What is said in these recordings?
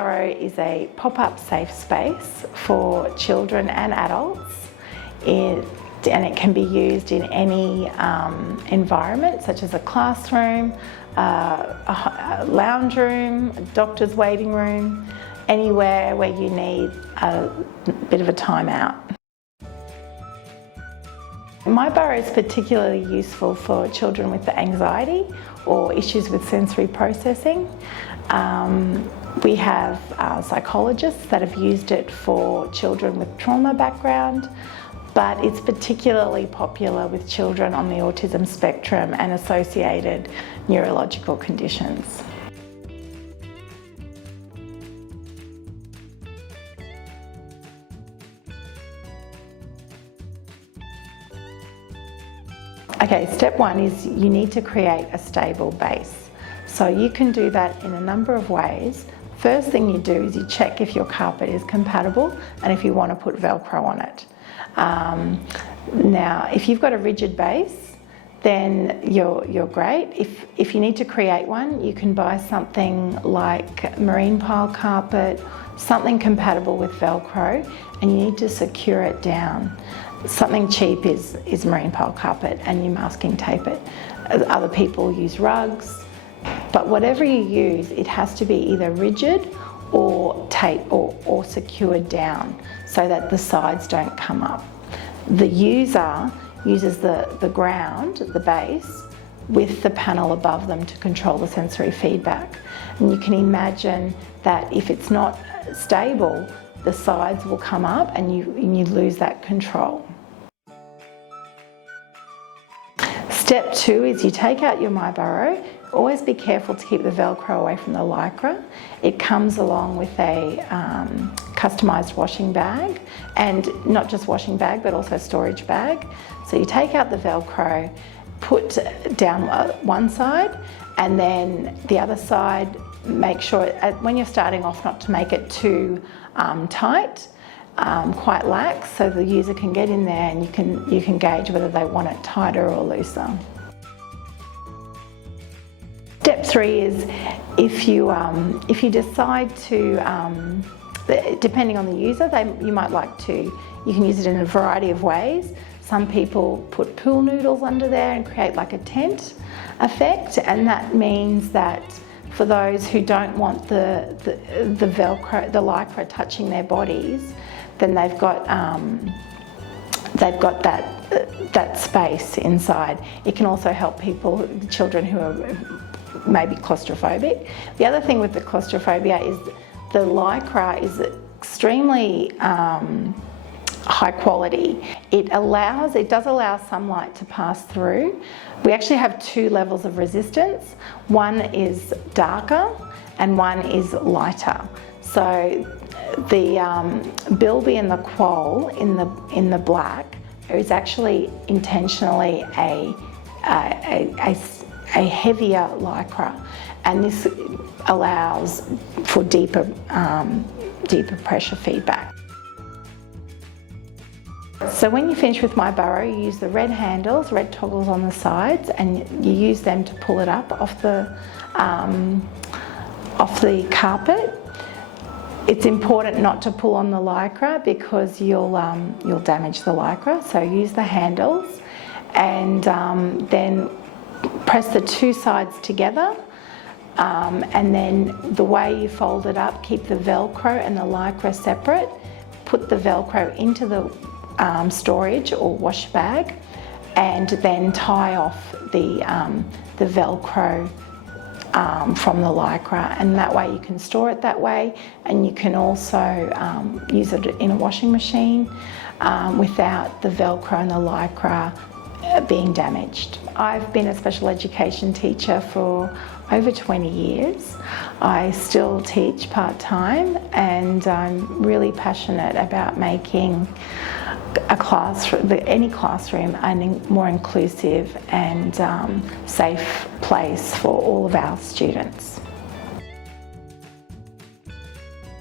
Burrow is a pop-up safe space for children and adults, and it can be used in any environment, such as a classroom, a lounge room, a doctor's waiting room, anywhere where you need a bit of a timeout. My Burrow is particularly useful for children with anxiety or issues with sensory processing. We have psychologists that have used it for children with trauma background, but it's particularly popular with children on the autism spectrum and associated neurological conditions. Okay, step one is you need to create a stable base. So you can do that in a number of ways. First thing you do is you check if your carpet is compatible and if you want to put Velcro on it. Now, if you've got a rigid base, then you're great. If you need to create one, you can buy something like marine pile carpet, something compatible with Velcro, and you need to secure it down. Something cheap is marine pile carpet, and you masking tape it. Other people use rugs, but whatever you use, it has to be either rigid or tape or secured down so that the sides don't come up. The user uses the ground, the base, with the panel above them to control the sensory feedback. And you can imagine that if it's not stable, the sides will come up and you lose that control. Step two is you take out your My Burrow. Always be careful to keep the Velcro away from the Lycra. It comes along with a customised washing bag, and not just washing bag but also storage bag. So you take out the Velcro, put down one side, and then the other side, make sure when you're starting off not to make it too tight, quite lax, so the user can get in there and you can gauge whether they want it tighter or looser. Step three is if you decide to, depending on the user, you might like to, you can use it in a variety of ways. Some people put pool noodles under there and create like a tent effect, and that means that for those who don't want the Velcro, the Lycra touching their bodies, then they've got that space inside. It can also help children who are maybe claustrophobic. The other thing with the claustrophobia is the Lycra is extremely high quality. It does allow sunlight to pass through. We actually have two levels of resistance. One is darker and one is lighter. So the bilby and the quoll in the black is actually intentionally a heavier Lycra, and this allows for deeper pressure feedback. So when you finish with My Burrow, you use the red handles, red toggles on the sides, and you use them to pull it up off the carpet. It's important not to pull on the Lycra because you'll damage the Lycra. So use the handles and then press the two sides together, and then the way you fold it up, keep the Velcro and the Lycra separate. Put the Velcro into the storage or wash bag, and then tie off the Velcro from the Lycra, and that way you can store it that way, and you can also use it in a washing machine without the Velcro and the Lycra being damaged. I've been a special education teacher for over 20 years. I still teach part-time, and I'm really passionate about making any classroom a more inclusive and safe place for all of our students.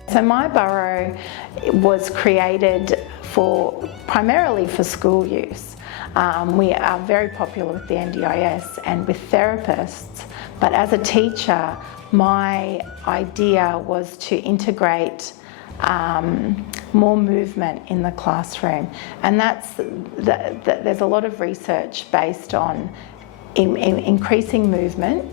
So My Burrow was created primarily for school use. We are very popular with the NDIS and with therapists, But as a teacher, my idea was to integrate more movement in the classroom, and there's a lot of research based on increasing movement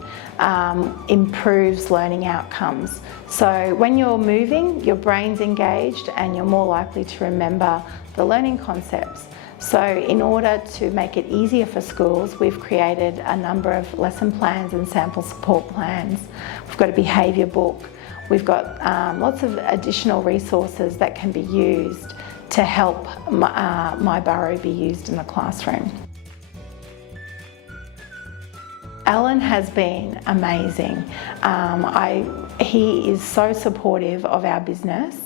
improves learning outcomes. So when you're moving, your brain's engaged and you're more likely to remember the learning concepts. So in order to make it easier for schools, we've created a number of lesson plans and sample support plans. We've got a behaviour book. We've got lots of additional resources that can be used to help My Burrow be used in the classroom. Alan has been amazing. He is so supportive of our business.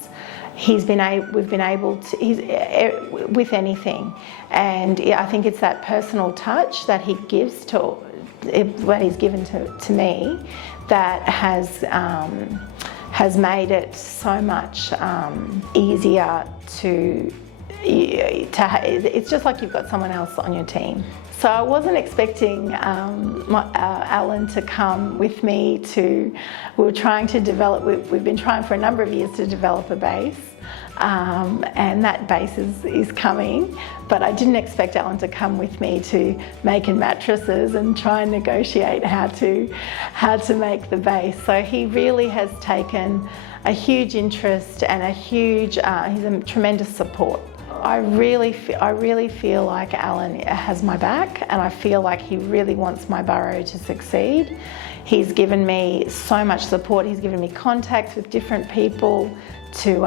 We've been able to, with anything, and I think it's that personal touch that he gives to, what he's given to me, that has made it so much easier to. It's just like you've got someone else on your team. So I wasn't expecting Alan to come with me we were trying to develop, we've been trying for a number of years to develop a base, and that base is coming, but I didn't expect Alan to come with me to making mattresses and try and negotiate how to make the base. So he really has taken a huge interest and he's a tremendous support. I really feel like Alan has my back, and I feel like he really wants My Burrow to succeed. He's given me so much support. He's given me contacts with different people to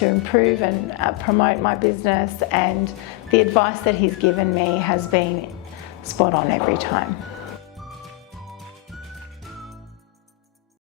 improve and promote my business, and the advice that he's given me has been spot on every time.